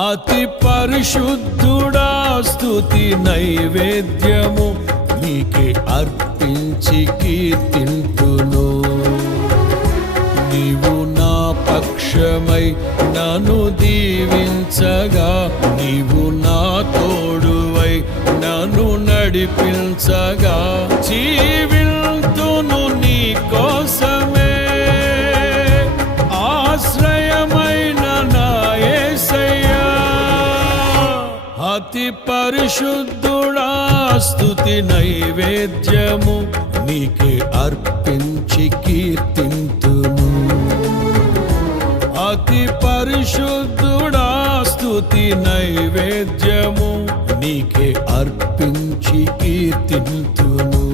అతి పరిశుద్ధుడా స్తుతి నైవేద్యము నీకే అర్పించి కీర్తింతును. నీవు నా పక్షమై నన్ను దీవించగా, నీవు నా తోడువై నన్ను నడిపించగా, జీవింతును నీ కోసమే ఆశ్రయమైన నా యేసయ్యా. అతి పరిశుద్ధుడా స్తుతి నైవేద్యము నీకే అర్పించి కీర్తింతును. అతి పరిశుద్ధుడా స్తుతి నైవేద్యము నీకే అర్పించి కీర్తింతును.